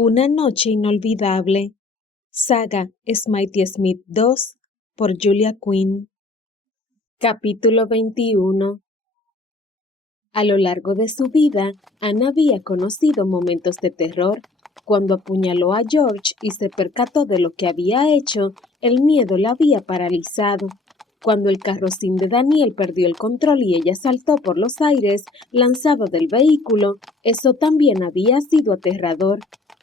Una noche inolvidable. Saga Smitey Smith 2 por Julia Quinn. Capítulo 21. A lo largo de su vida, Anne había conocido momentos de terror. Cuando apuñaló a George y se percató de lo que había hecho, el miedo la había paralizado. Cuando el carrocín de Daniel perdió el control y ella saltó por los aires, lanzado del vehículo, eso también había sido aterrador.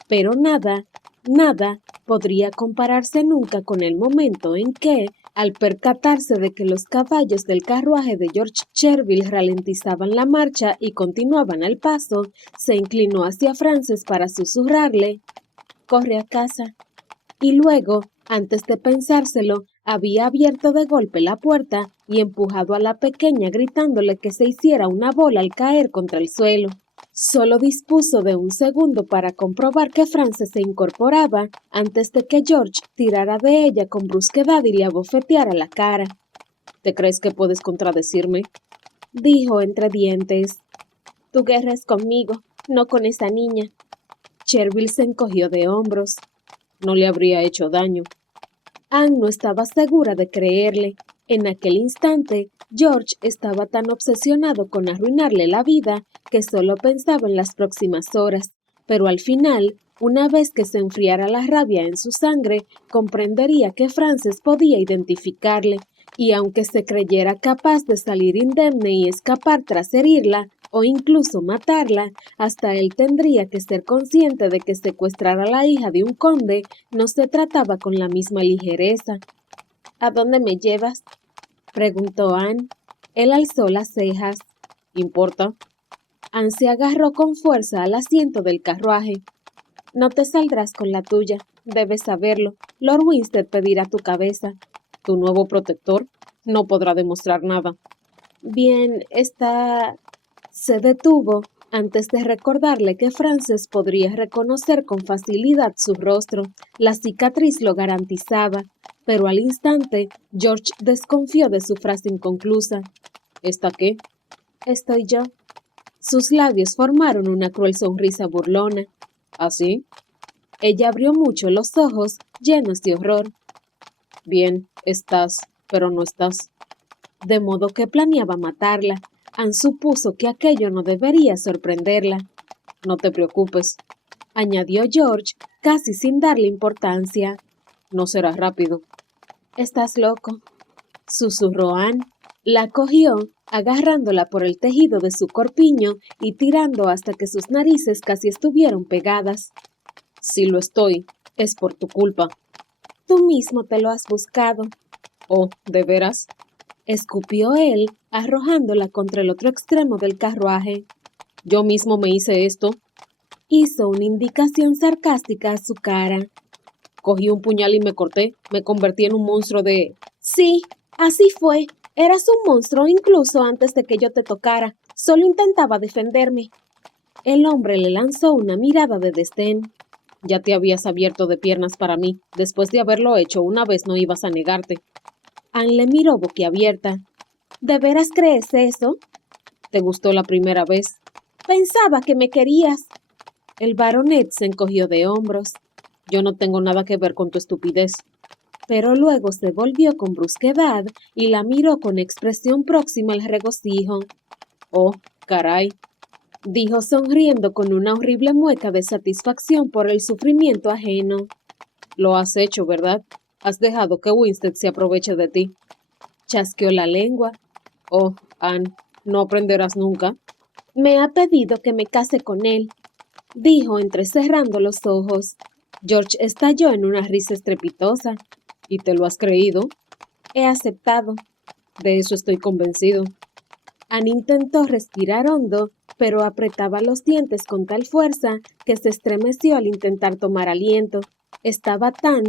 Pero nada podría compararse nunca con el momento en que, al percatarse de que los caballos del carruaje de George Cherville ralentizaban la marcha y continuaban al paso, se inclinó hacia Frances para susurrarle: «Corre a casa». Y luego, antes de pensárselo, había abierto de golpe la puerta y empujado a la pequeña gritándole que se hiciera una bola al caer contra el suelo. Solo dispuso de un segundo para comprobar que Frances se incorporaba antes de que George tirara de ella con brusquedad y le abofeteara la cara. «¿Te crees que puedes contradecirme?», dijo entre dientes. «Tu guerra es conmigo, no con esa niña». Cherville se encogió de hombros. «No le habría hecho daño». Anne no estaba segura de creerle. En aquel instante, George estaba tan obsesionado con arruinarle la vida que solo pensaba en las próximas horas. Pero al final, una vez que se enfriara la rabia en su sangre, comprendería que Frances podía identificarle, y aunque se creyera capaz de salir indemne y escapar tras herirla, o incluso matarla, hasta él tendría que ser consciente de que secuestrar a la hija de un conde no se trataba con la misma ligereza. «¿A dónde me llevas?», preguntó Anne. Él alzó las cejas. «¿Importa?». Anne se agarró con fuerza al asiento del carruaje. «No te saldrás con la tuya, debes saberlo. Lord Winstead pedirá tu cabeza». «¿Tu nuevo protector? No podrá demostrar nada». «Bien, está...». Se detuvo antes de recordarle que Frances podría reconocer con facilidad su rostro. La cicatriz lo garantizaba, pero al instante George desconfió de su frase inconclusa. «¿Está qué?». «Estoy yo». Sus labios formaron una cruel sonrisa burlona. «¿Así?». Ella abrió mucho los ojos, llenos de horror. «Bien, estás, pero no estás». De modo que planeaba matarla. Anne supuso que aquello no debería sorprenderla. «No te preocupes», añadió George, casi sin darle importancia. «No será rápido». «Estás loco», susurró Anne. La cogió, agarrándola por el tejido de su corpiño y tirando hasta que sus narices casi estuvieron pegadas. «Si lo estoy, es por tu culpa». «Tú mismo te lo has buscado». «Oh, ¿de veras?». Escupió él, arrojándola contra el otro extremo del carruaje. «Yo mismo me hice esto». Hizo una indicación sarcástica a su cara. «Cogí un puñal y me corté. Me convertí en un monstruo de...». «Sí, así fue. Eras un monstruo incluso antes de que yo te tocara. Solo intentaba defenderme». El hombre le lanzó una mirada de desdén. «Ya te habías abierto de piernas para mí. Después de haberlo hecho una vez no ibas a negarte». Anne le miró boquiabierta. «¿De veras crees eso?». «¿Te gustó la primera vez?». «Pensaba que me querías». El baronet se encogió de hombros. «Yo no tengo nada que ver con tu estupidez». Pero luego se volvió con brusquedad y la miró con expresión próxima al regocijo. «Oh, caray», dijo sonriendo con una horrible mueca de satisfacción por el sufrimiento ajeno. «Lo has hecho, ¿verdad? Has dejado que Winstead se aproveche de ti». Chasqueó la lengua. «Oh, Anne, no aprenderás nunca». «Me ha pedido que me case con él», dijo entrecerrando los ojos. George estalló en una risa estrepitosa. «¿Y te lo has creído?». «He aceptado». «De eso estoy convencido». Anne intentó respirar hondo, pero apretaba los dientes con tal fuerza que se estremeció al intentar tomar aliento. Estaba tan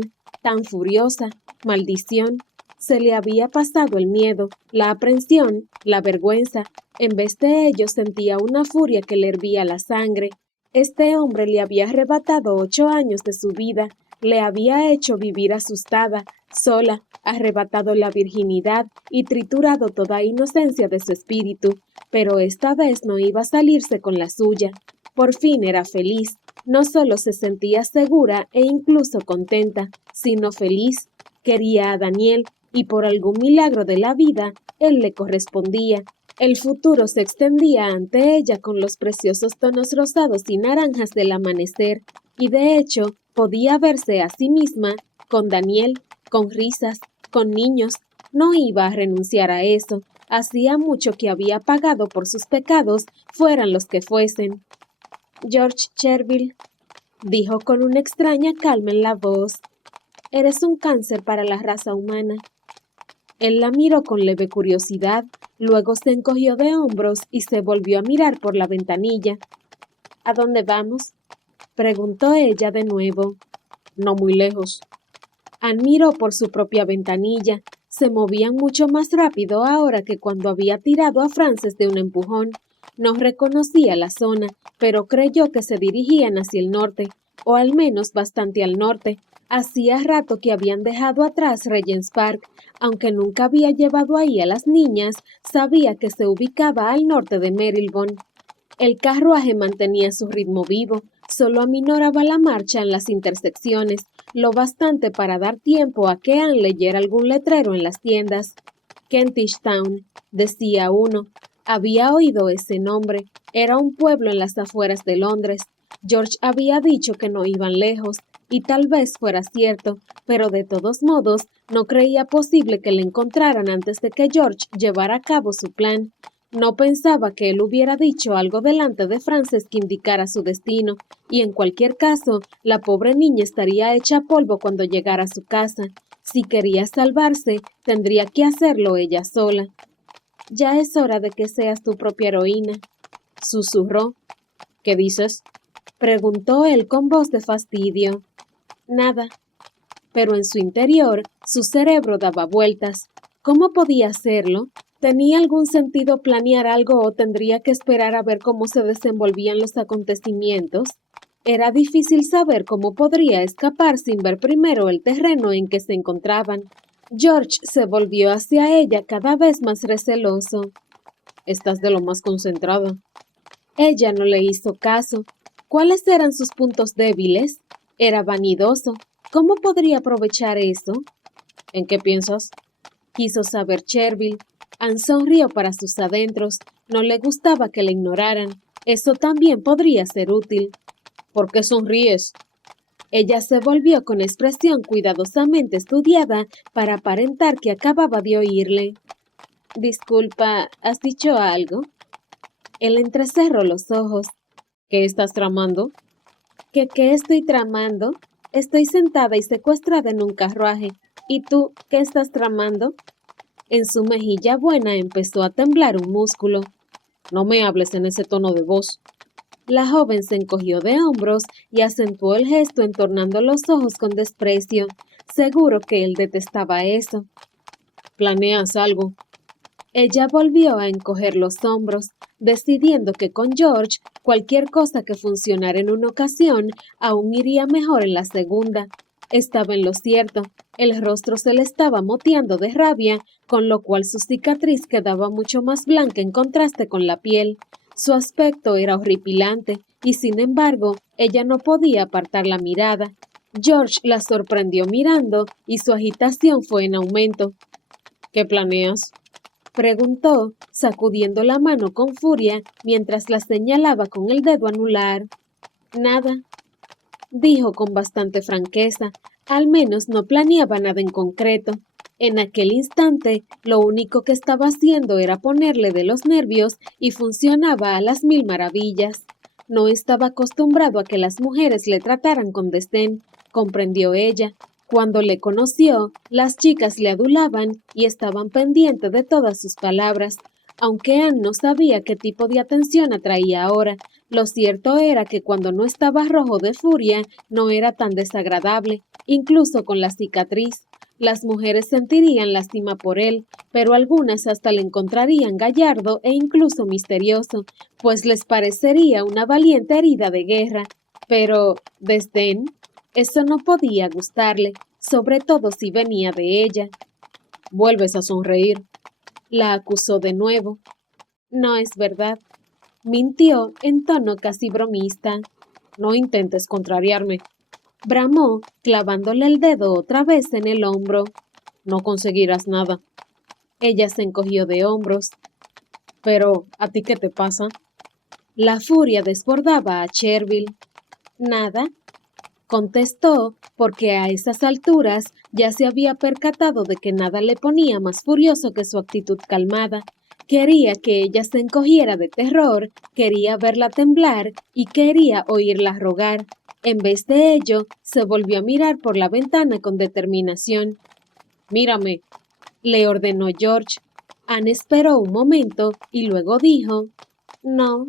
furiosa. Maldición. Se le había pasado el miedo, la aprensión, la vergüenza. En vez de ello sentía una furia que le hervía la sangre. Este hombre le había arrebatado 8 años de su vida, le había hecho vivir asustada, sola, arrebatado la virginidad y triturado toda inocencia de su espíritu, pero esta vez no iba a salirse con la suya. Por fin era feliz. No solo se sentía segura e incluso contenta, sino feliz. Quería a Daniel y por algún milagro de la vida, él le correspondía. El futuro se extendía ante ella con los preciosos tonos rosados y naranjas del amanecer, y de hecho podía verse a sí misma con Daniel, con risas, con niños. No iba a renunciar a eso. Hacía mucho que había pagado por sus pecados, fueran los que fuesen. George Cherville, dijo con una extraña calma en la voz, eres un cáncer para la raza humana. Él la miró con leve curiosidad, luego se encogió de hombros y se volvió a mirar por la ventanilla. ¿A dónde vamos?, preguntó ella de nuevo. No muy lejos. Anne miró por su propia ventanilla. Se movían mucho más rápido ahora que cuando había tirado a Frances de un empujón. No reconocía la zona, pero creyó que se dirigían hacia el norte, o al menos bastante al norte. Hacía rato que habían dejado atrás Regent's Park. Aunque nunca había llevado ahí a las niñas, sabía que se ubicaba al norte de Marylebone. El carruaje mantenía su ritmo vivo, solo aminoraba la marcha en las intersecciones, lo bastante para dar tiempo a que Anne leyera algún letrero en las tiendas. Kentish Town, decía uno. Había oído ese nombre. Era un pueblo en las afueras de Londres. George había dicho que no iban lejos, y tal vez fuera cierto, pero de todos modos no creía posible que le encontraran antes de que George llevara a cabo su plan. No pensaba que él hubiera dicho algo delante de Frances que indicara su destino, y en cualquier caso, la pobre niña estaría hecha polvo cuando llegara a su casa. Si quería salvarse, tendría que hacerlo ella sola. Ya es hora de que seas tu propia heroína, susurró. ¿Qué dices?, preguntó él con voz de fastidio. Nada. Pero en su interior, su cerebro daba vueltas. ¿Cómo podía hacerlo? ¿Tenía algún sentido planear algo o tendría que esperar a ver cómo se desenvolvían los acontecimientos? Era difícil saber cómo podría escapar sin ver primero el terreno en que se encontraban. George se volvió hacia ella cada vez más receloso. Estás de lo más concentrada. Ella no le hizo caso. ¿Cuáles eran sus puntos débiles? Era vanidoso. ¿Cómo podría aprovechar eso? ¿En qué piensas?, quiso saber Cherville. Anne sonrió para sus adentros. No le gustaba que le ignoraran. Eso también podría ser útil. ¿Por qué sonríes? Ella se volvió con expresión cuidadosamente estudiada para aparentar que acababa de oírle. Disculpa, ¿has dicho algo? Él entrecerró los ojos. ¿Qué estás tramando? ¿Qué estoy tramando? Estoy sentada y secuestrada en un carruaje. ¿Y tú, qué estás tramando? En su mejilla buena empezó a temblar un músculo. No me hables en ese tono de voz. La joven se encogió de hombros y acentuó el gesto entornando los ojos con desprecio. Seguro que él detestaba eso. ¿Planeas algo? Ella volvió a encoger los hombros, decidiendo que con George cualquier cosa que funcionara en una ocasión aún iría mejor en la segunda. Estaba en lo cierto. El rostro se le estaba moteando de rabia, con lo cual su cicatriz quedaba mucho más blanca en contraste con la piel. Su aspecto era horripilante, y sin embargo, ella no podía apartar la mirada. George la sorprendió mirando, y su agitación fue en aumento. ¿Qué planeas?, preguntó, sacudiendo la mano con furia mientras la señalaba con el dedo anular. Nada, dijo con bastante franqueza. Al menos no planeaba nada en concreto. En aquel instante, lo único que estaba haciendo era ponerle de los nervios y funcionaba a las mil maravillas. No estaba acostumbrado a que las mujeres le trataran con desdén, comprendió ella. Cuando le conoció, las chicas le adulaban y estaban pendientes de todas sus palabras. Aunque Anne no sabía qué tipo de atención atraía ahora, lo cierto era que cuando no estaba rojo de furia, no era tan desagradable, incluso con la cicatriz. Las mujeres sentirían lástima por él, pero algunas hasta le encontrarían gallardo e incluso misterioso, pues les parecería una valiente herida de guerra. Pero, ¿desdén? Eso no podía gustarle, sobre todo si venía de ella. «Vuelves a sonreír», la acusó de nuevo. «No es verdad». mintió en tono casi bromista. «No intentes contrariarme», bramó, clavándole el dedo otra vez en el hombro. «No conseguirás nada». Ella se encogió de hombros. «Pero, ¿a ti qué te pasa?» La furia desbordaba a Chervil. «Nada», contestó, porque a esas alturas ya se había percatado de que nada le ponía más furioso que su actitud calmada. Quería que ella se encogiera de terror, quería verla temblar y quería oírla rogar. En vez de ello, se volvió a mirar por la ventana con determinación. «Mírame», le ordenó George. Anne esperó un momento y luego dijo: «No».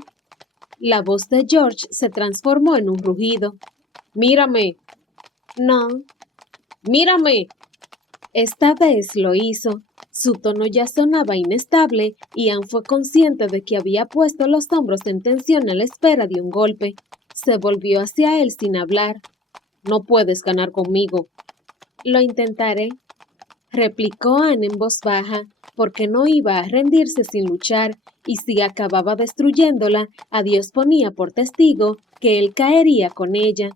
La voz de George se transformó en un rugido. «Mírame». «No». «Mírame». Esta vez lo hizo. Su tono ya sonaba inestable y Anne fue consciente de que había puesto los hombros en tensión a la espera de un golpe. Se volvió hacia él sin hablar. «No puedes ganar conmigo». «Lo intentaré», replicó Anne en voz baja, porque no iba a rendirse sin luchar, y si acababa destruyéndola, a Dios ponía por testigo que él caería con ella.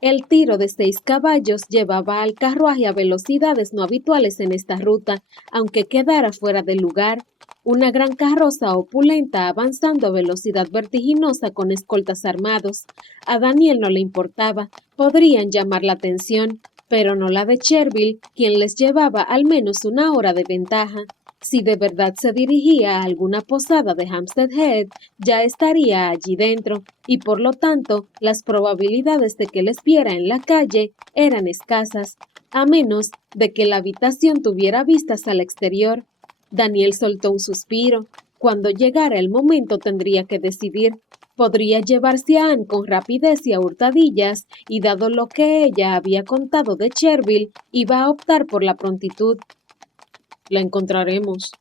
El tiro de 6 caballos llevaba al carruaje a velocidades no habituales en esta ruta, aunque quedara fuera de lugar. Una gran carroza opulenta avanzando a velocidad vertiginosa con escoltas armados. A Daniel no le importaba, podrían llamar la atención, pero no la de Chervil, quien les llevaba al menos una hora de ventaja. Si de verdad se dirigía a alguna posada de Hampstead Heath, ya estaría allí dentro, y por lo tanto las probabilidades de que les viera en la calle eran escasas, a menos de que la habitación tuviera vistas al exterior. Daniel soltó un suspiro. Cuando llegara el momento tendría que decidir. Podría llevarse a Anne con rapidez y a hurtadillas, y dado lo que ella había contado de Chervil, iba a optar por la prontitud. «La encontraremos»,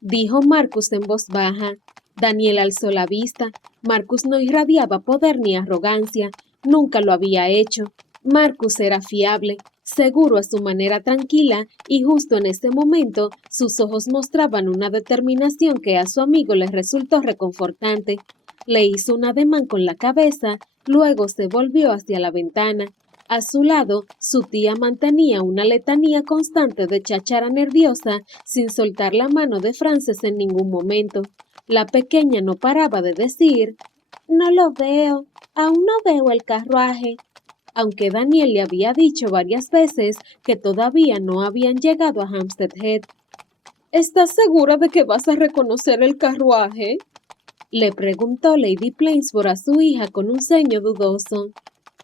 dijo Marcus en voz baja. Daniel alzó la vista. Marcus no irradiaba poder ni arrogancia. Nunca lo había hecho. Marcus era fiable, seguro a su manera tranquila, y justo en ese momento sus ojos mostraban una determinación que a su amigo le resultó reconfortante. Le hizo un ademán con la cabeza, luego se volvió hacia la ventana. A su lado, su tía mantenía una letanía constante de cháchara nerviosa, sin soltar la mano de Frances en ningún momento. La pequeña no paraba de decir: «No lo veo, aún no veo el carruaje», aunque Daniel le había dicho varias veces que todavía no habían llegado a Hampstead Heath. «¿Estás segura de que vas a reconocer el carruaje?», le preguntó Lady Plainsboro a su hija con un ceño dudoso.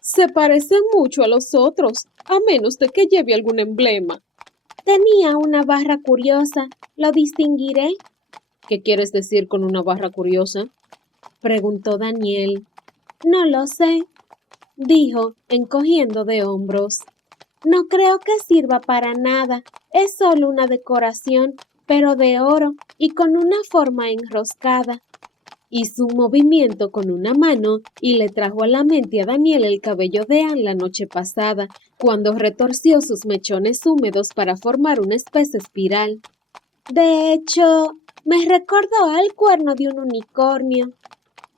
«Se parecen mucho a los otros, a menos de que lleve algún emblema». «Tenía una barra curiosa, ¿lo distinguiré?». «¿Qué quieres decir con una barra curiosa?», preguntó Daniel. «No lo sé», dijo, encogiendo de hombros. «No creo que sirva para nada, es solo una decoración, pero de oro y con una forma enroscada». Hizo un movimiento con una mano y le trajo a la mente a Daniel el cabello de Anne la noche pasada, cuando retorció sus mechones húmedos para formar una especie espiral. «De hecho, me recordó al cuerno de un unicornio».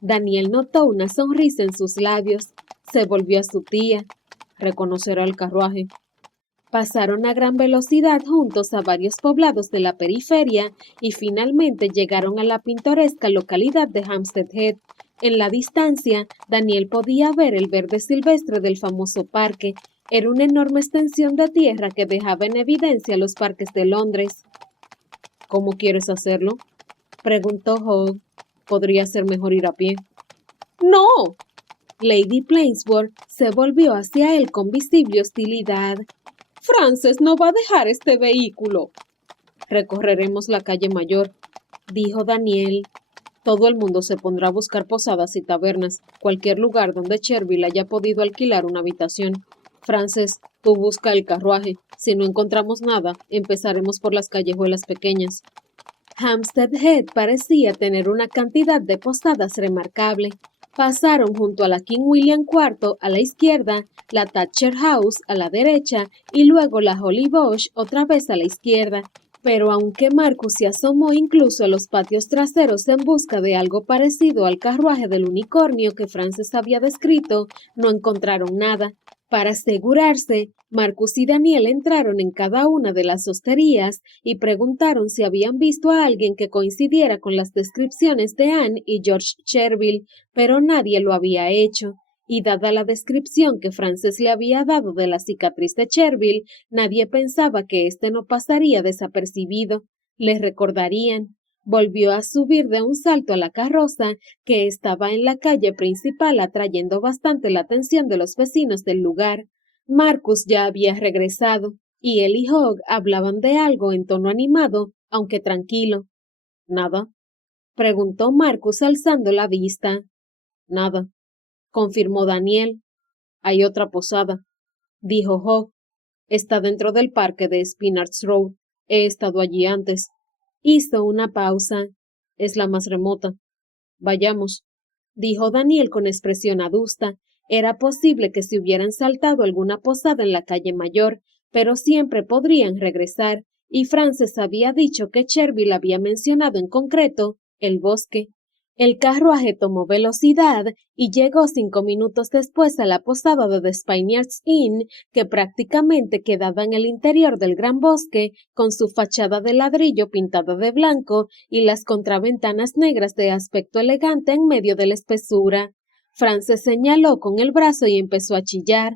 Daniel notó una sonrisa en sus labios. Se volvió a su tía. «Reconocerá el carruaje». Pasaron a gran velocidad juntos a varios poblados de la periferia y finalmente llegaron a la pintoresca localidad de Hampstead Heath. En la distancia, Daniel podía ver el verde silvestre del famoso parque. Era una enorme extensión de tierra que dejaba en evidencia los parques de Londres. «¿Cómo quieres hacerlo?», preguntó Hogg. «Podría ser mejor ir a pie». «¡No!». Lady Plainsboro se volvió hacia él con visible hostilidad. «Frances no va a dejar este vehículo». «Recorreremos la calle mayor», dijo Daniel. «Todo el mundo se pondrá a buscar posadas y tabernas, cualquier lugar donde Chervil haya podido alquilar una habitación. Frances, tú busca el carruaje. Si no encontramos nada, empezaremos por las callejuelas pequeñas». Hampstead Heath parecía tener una cantidad de posadas remarcable. Pasaron junto a la King William IV a la izquierda, la Thatcher House a la derecha y luego la Holly Bush otra vez a la izquierda. Pero aunque Marcus se asomó incluso a los patios traseros en busca de algo parecido al carruaje del unicornio que Frances había descrito, no encontraron nada. Para asegurarse, Marcus y Daniel entraron en cada una de las hosterías y preguntaron si habían visto a alguien que coincidiera con las descripciones de Anne y George Cherville, pero nadie lo había hecho. Y dada la descripción que Frances le había dado de la cicatriz de Cherville, nadie pensaba que éste no pasaría desapercibido. Le recordarían. Volvió a subir de un salto a la carroza, que estaba en la calle principal atrayendo bastante la atención de los vecinos del lugar. Marcus ya había regresado, y él y Hogg hablaban de algo en tono animado, aunque tranquilo. ¿Nada? Preguntó Marcus alzando la vista. Nada, confirmó Daniel. Hay otra posada, dijo Hogg. Está dentro del parque de Spinards Road. He estado allí antes. Hizo una pausa. Es la más remota. Vayamos, dijo Daniel con expresión adusta. Era posible que se hubieran saltado alguna posada en la calle mayor, pero siempre podrían regresar, y Frances había dicho que Cherville había mencionado en concreto el bosque. El carruaje tomó velocidad y llegó 5 minutos después a la posada de The Spaniards Inn, que prácticamente quedaba en el interior del gran bosque, con su fachada de ladrillo pintada de blanco y las contraventanas negras de aspecto elegante en medio de la espesura. Frances señaló con el brazo y empezó a chillar.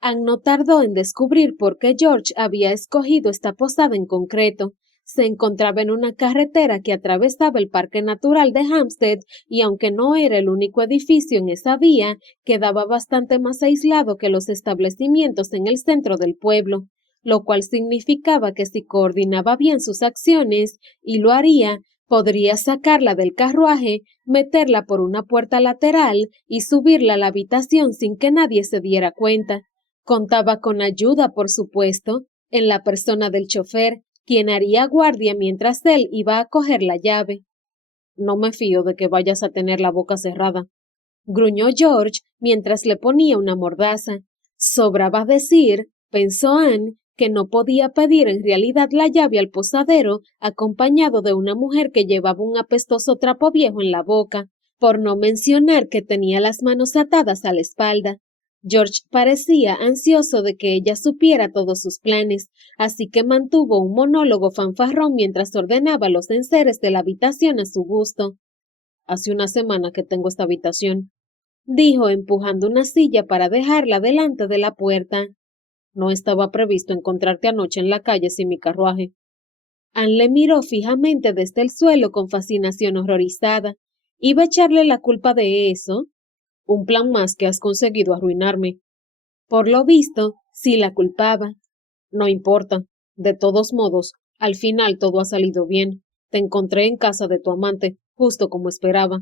Anne no tardó en descubrir por qué George había escogido esta posada en concreto. Se encontraba en una carretera que atravesaba el Parque Natural de Hampstead y aunque no era el único edificio en esa vía, quedaba bastante más aislado que los establecimientos en el centro del pueblo, lo cual significaba que si coordinaba bien sus acciones, y lo haría, podría sacarla del carruaje, meterla por una puerta lateral y subirla a la habitación sin que nadie se diera cuenta. Contaba con ayuda, por supuesto, en la persona del chofer, quien haría guardia mientras él iba a coger la llave. No me fío de que vayas a tener la boca cerrada, gruñó George mientras le ponía una mordaza. Sobraba decir, pensó Anne, que no podía pedir en realidad la llave al posadero acompañado de una mujer que llevaba un apestoso trapo viejo en la boca, por no mencionar que tenía las manos atadas a la espalda. George parecía ansioso de que ella supiera todos sus planes, así que mantuvo un monólogo fanfarrón mientras ordenaba los enseres de la habitación a su gusto. Hace una semana que tengo esta habitación, dijo empujando una silla para dejarla delante de la puerta. No estaba previsto encontrarte anoche en la calle sin mi carruaje. Anne le miró fijamente desde el suelo con fascinación horrorizada. ¿Iba a echarle la culpa de eso? Un plan más que has conseguido arruinarme. Por lo visto, sí la culpaba. No importa. De todos modos, al final todo ha salido bien. Te encontré en casa de tu amante, justo como esperaba.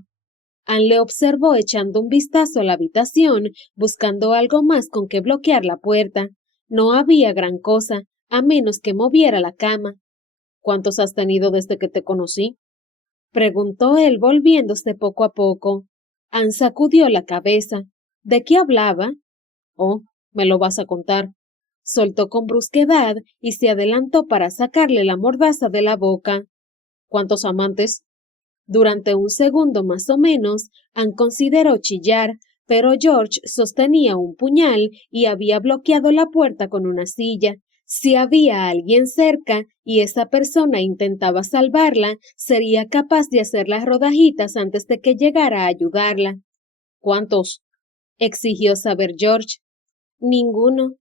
Anne le observó echando un vistazo a la habitación, buscando algo más con que bloquear la puerta. No había gran cosa, a menos que moviera la cama. ¿Cuántos has tenido desde que te conocí? Preguntó él volviéndose poco a poco. Anne sacudió la cabeza. ¿De qué hablaba? Oh, me lo vas a contar. Soltó con brusquedad y se adelantó para sacarle la mordaza de la boca. ¿Cuántos amantes? Durante un segundo más o menos, Anne consideró chillar, pero George sostenía un puñal y había bloqueado la puerta con una silla. Si había alguien cerca y esa persona intentaba salvarla, sería capaz de hacer las rodajitas antes de que llegara a ayudarla. ¿Cuántos? Exigió saber George. Ninguno,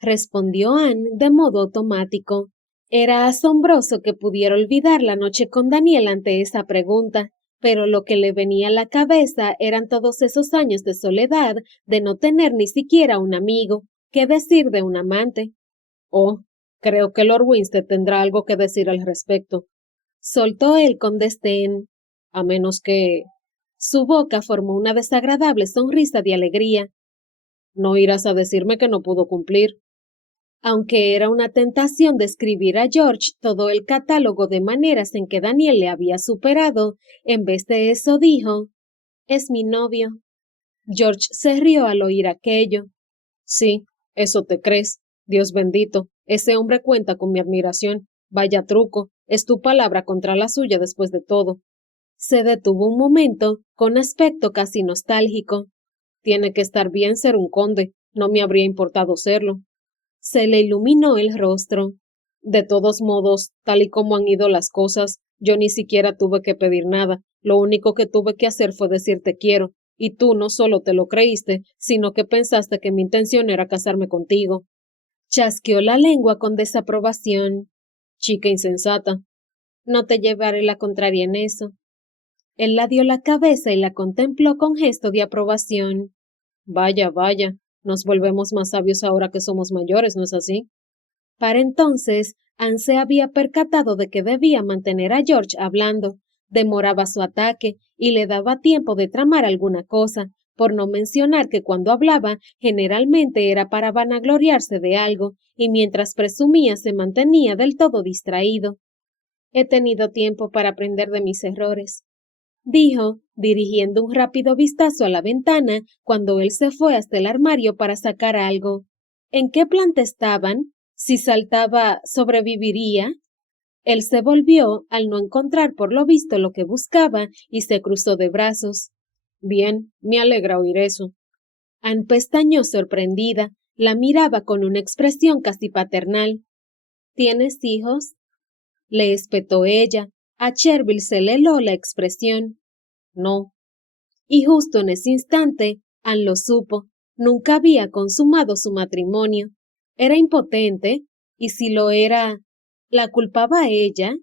respondió Anne de modo automático. Era asombroso que pudiera olvidar la noche con Daniel ante esa pregunta, pero lo que le venía a la cabeza eran todos esos años de soledad, de no tener ni siquiera un amigo, qué decir de un amante. Oh, creo que Lord Winstead tendrá algo que decir al respecto. Soltó él con desdén. A menos que... Su boca formó una desagradable sonrisa de alegría. No irás a decirme que no pudo cumplir. Aunque era una tentación describir a George todo el catálogo de maneras en que Daniel le había superado, en vez de eso dijo, «Es mi novio». George se rió al oír aquello. «Sí, eso te crees. Dios bendito, ese hombre cuenta con mi admiración. Vaya truco, es tu palabra contra la suya después de todo. Se detuvo un momento, con aspecto casi nostálgico. Tiene que estar bien ser un conde, no me habría importado serlo. Se le iluminó el rostro. De todos modos, tal y como han ido las cosas, yo ni siquiera tuve que pedir nada. Lo único que tuve que hacer fue decir te quiero, y tú no solo te lo creíste, sino que pensaste que mi intención era casarme contigo. Chasqueó la lengua con desaprobación. Chica insensata. No te llevaré la contraria en eso. Él la dio la cabeza y la contempló con gesto de aprobación. Vaya, vaya, nos volvemos más sabios ahora que somos mayores, ¿no es así? Para entonces, Anne se había percatado de que debía mantener a George hablando, demoraba su ataque y le daba tiempo de tramar alguna cosa, por no mencionar que cuando hablaba generalmente era para vanagloriarse de algo, y mientras presumía se mantenía del todo distraído. He tenido tiempo para aprender de mis errores, dijo, dirigiendo un rápido vistazo a la ventana cuando él se fue hasta el armario para sacar algo. ¿En qué planta estaban? Si saltaba, ¿sobreviviría? Él se volvió al no encontrar por lo visto lo que buscaba y se cruzó de brazos. Bien, me alegra oír eso. Anne pestañeó sorprendida, la miraba con una expresión casi paternal. ¿Tienes hijos? Le espetó ella. A Cherville se le heló la expresión. No. Y justo en ese instante, Anne lo supo. Nunca había consumado su matrimonio. Era impotente, y si lo era, ¿la culpaba a ella?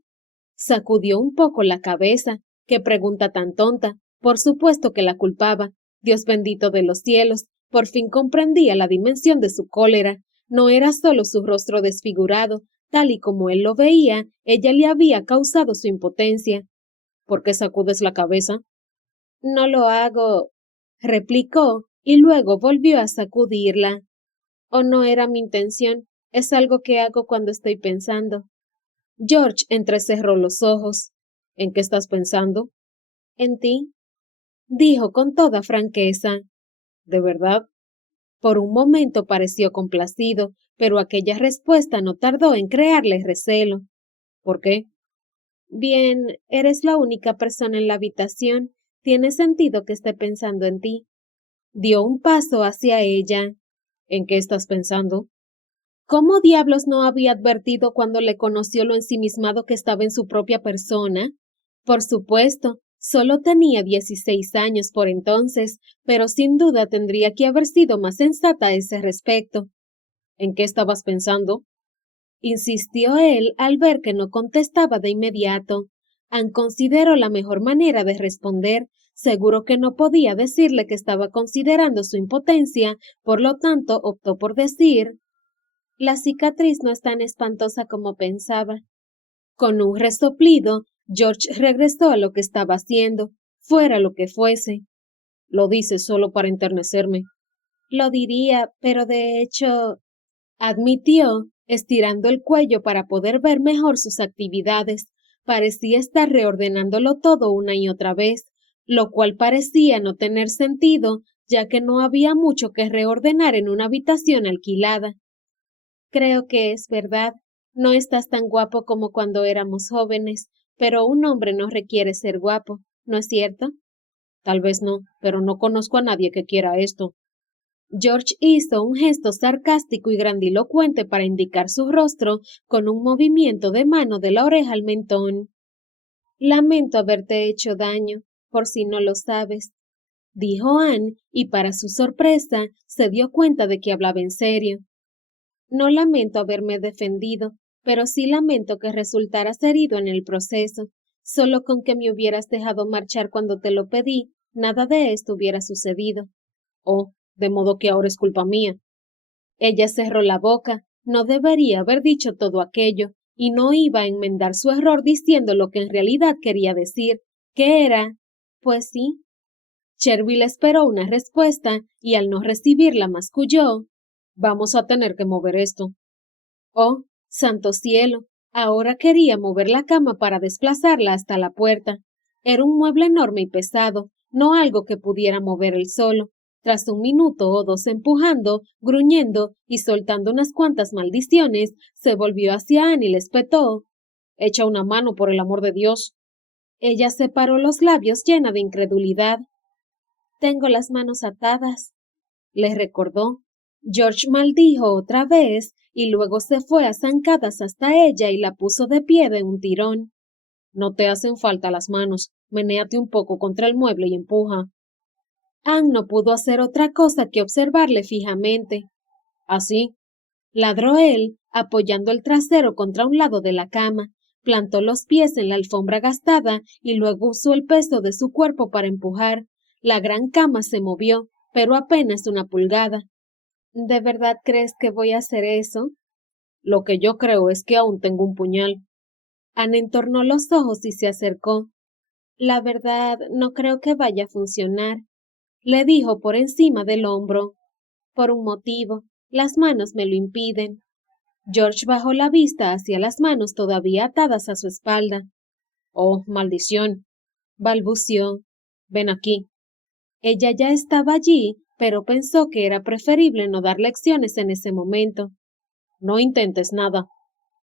Sacudió un poco la cabeza. Qué pregunta tan tonta. Por supuesto que la culpaba. Dios bendito de los cielos, por fin comprendía la dimensión de su cólera. No era solo su rostro desfigurado, tal y como él lo veía, ella le había causado su impotencia. ¿Por qué sacudes la cabeza? No lo hago, replicó, y luego volvió a sacudirla. Oh, no era mi intención, es algo que hago cuando estoy pensando. George entrecerró los ojos. ¿En qué estás pensando? En ti, dijo con toda franqueza. ¿De verdad? Por un momento pareció complacido, pero aquella respuesta no tardó en crearle recelo. ¿Por qué? Bien, eres la única persona en la habitación. Tiene sentido que esté pensando en ti. Dio un paso hacia ella. ¿En qué estás pensando? ¿Cómo diablos no había advertido cuando le conoció lo ensimismado que estaba en su propia persona? Por supuesto, solo tenía 16 años por entonces, pero sin duda tendría que haber sido más sensata a ese respecto. ¿En qué estabas pensando? Insistió él al ver que no contestaba de inmediato. Anne consideró la mejor manera de responder. Seguro que no podía decirle que estaba considerando su impotencia, por lo tanto optó por decir: la cicatriz no es tan espantosa como pensaba. Con un resoplido, George regresó a lo que estaba haciendo, fuera lo que fuese. Lo dices solo para enternecerme. Lo diría, pero de hecho, admitió, estirando el cuello para poder ver mejor sus actividades. Parecía estar reordenándolo todo una y otra vez, lo cual parecía no tener sentido, ya que no había mucho que reordenar en una habitación alquilada. Creo que es verdad, no estás tan guapo como cuando éramos jóvenes, pero un hombre no requiere ser guapo, ¿no es cierto? Tal vez no, pero no conozco a nadie que quiera esto. George hizo un gesto sarcástico y grandilocuente para indicar su rostro con un movimiento de mano de la oreja al mentón. Lamento haberte hecho daño, por si no lo sabes, dijo Anne, y para su sorpresa se dio cuenta de que hablaba en serio. No lamento haberme defendido, pero sí lamento que resultaras herido en el proceso. Solo con que me hubieras dejado marchar cuando te lo pedí, nada de esto hubiera sucedido. Oh, de modo que ahora es culpa mía. Ella cerró la boca, no debería haber dicho todo aquello, y no iba a enmendar su error diciendo lo que en realidad quería decir, que era, pues sí. Cherville esperó una respuesta, y al no recibirla masculló: vamos a tener que mover esto. Oh, santo cielo, ahora quería mover la cama para desplazarla hasta la puerta. Era un mueble enorme y pesado, no algo que pudiera mover él solo. Tras un minuto o dos empujando, gruñendo y soltando unas cuantas maldiciones, se volvió hacia Anne y le espetó: Echa una mano, por el amor de Dios. Ella separó los labios llena de incredulidad. Tengo las manos atadas, le recordó. George maldijo otra vez y luego se fue a zancadas hasta ella y la puso de pie de un tirón. No te hacen falta las manos. Menéate un poco contra el mueble y empuja. Anne no pudo hacer otra cosa que observarle fijamente. Así, ladró él, apoyando el trasero contra un lado de la cama, plantó los pies en la alfombra gastada y luego usó el peso de su cuerpo para empujar. La gran cama se movió, pero apenas una pulgada. ¿De verdad crees que voy a hacer eso? Lo que yo creo es que aún tengo un puñal. Anne entornó los ojos y se acercó. La verdad, no creo que vaya a funcionar, le dijo por encima del hombro. Por un motivo, las manos me lo impiden. George bajó la vista hacia las manos todavía atadas a su espalda. Oh, maldición, balbució. Ven aquí. Ella ya estaba allí, pero pensó que era preferible no dar lecciones en ese momento. No intentes nada,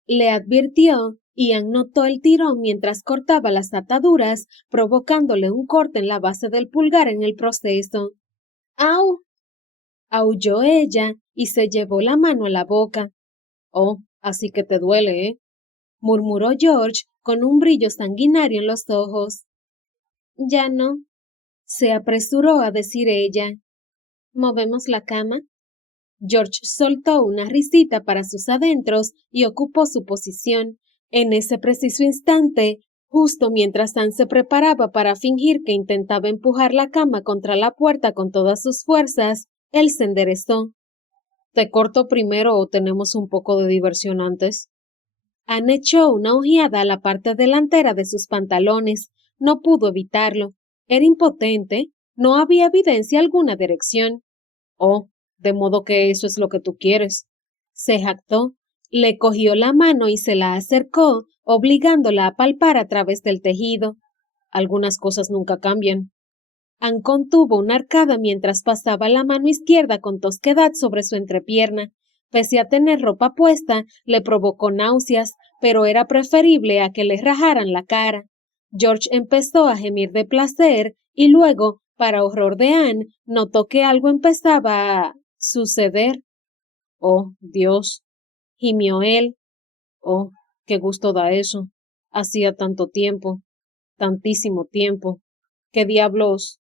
le advirtió, y Anne notó el tirón mientras cortaba las ataduras, provocándole un corte en la base del pulgar en el proceso. ¡Au! Aulló ella y se llevó la mano a la boca. Oh, así que te duele, ¿eh? Murmuró George con un brillo sanguinario en los ojos. Ya no, se apresuró a decir ella. ¿Movemos la cama? George soltó una risita para sus adentros y ocupó su posición. En ese preciso instante, justo mientras Anne se preparaba para fingir que intentaba empujar la cama contra la puerta con todas sus fuerzas, él se enderezó. ¿Te corto primero o tenemos un poco de diversión antes? Anne echó una ojeada a la parte delantera de sus pantalones. No pudo evitarlo. Era impotente. No había evidencia alguna de erección. Oh, de modo que eso es lo que tú quieres. Se jactó. Le cogió la mano y se la acercó, obligándola a palpar a través del tejido. Algunas cosas nunca cambian. Anne contuvo una arcada mientras pasaba la mano izquierda con tosquedad sobre su entrepierna. Pese a tener ropa puesta, le provocó náuseas, pero era preferible a que le rajaran la cara. George empezó a gemir de placer y luego, para horror de Anne, notó que algo empezaba a suceder. Oh, Dios, gimió él. Oh, qué gusto da eso. Hacía tanto tiempo, tantísimo tiempo. ¿Qué diablos?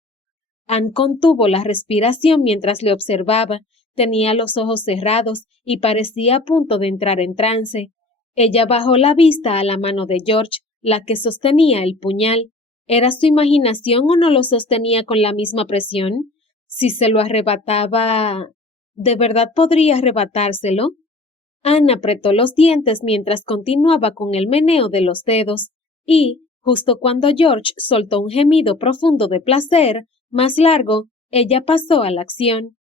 Anne contuvo la respiración mientras le observaba. Tenía los ojos cerrados y parecía a punto de entrar en trance. Ella bajó la vista a la mano de George, la que sostenía el puñal. ¿Era su imaginación o no lo sostenía con la misma presión? Si se lo arrebataba, ¿de verdad podría arrebatárselo? Anne apretó los dientes mientras continuaba con el meneo de los dedos, y, justo cuando George soltó un gemido profundo de placer, más largo, ella pasó a la acción.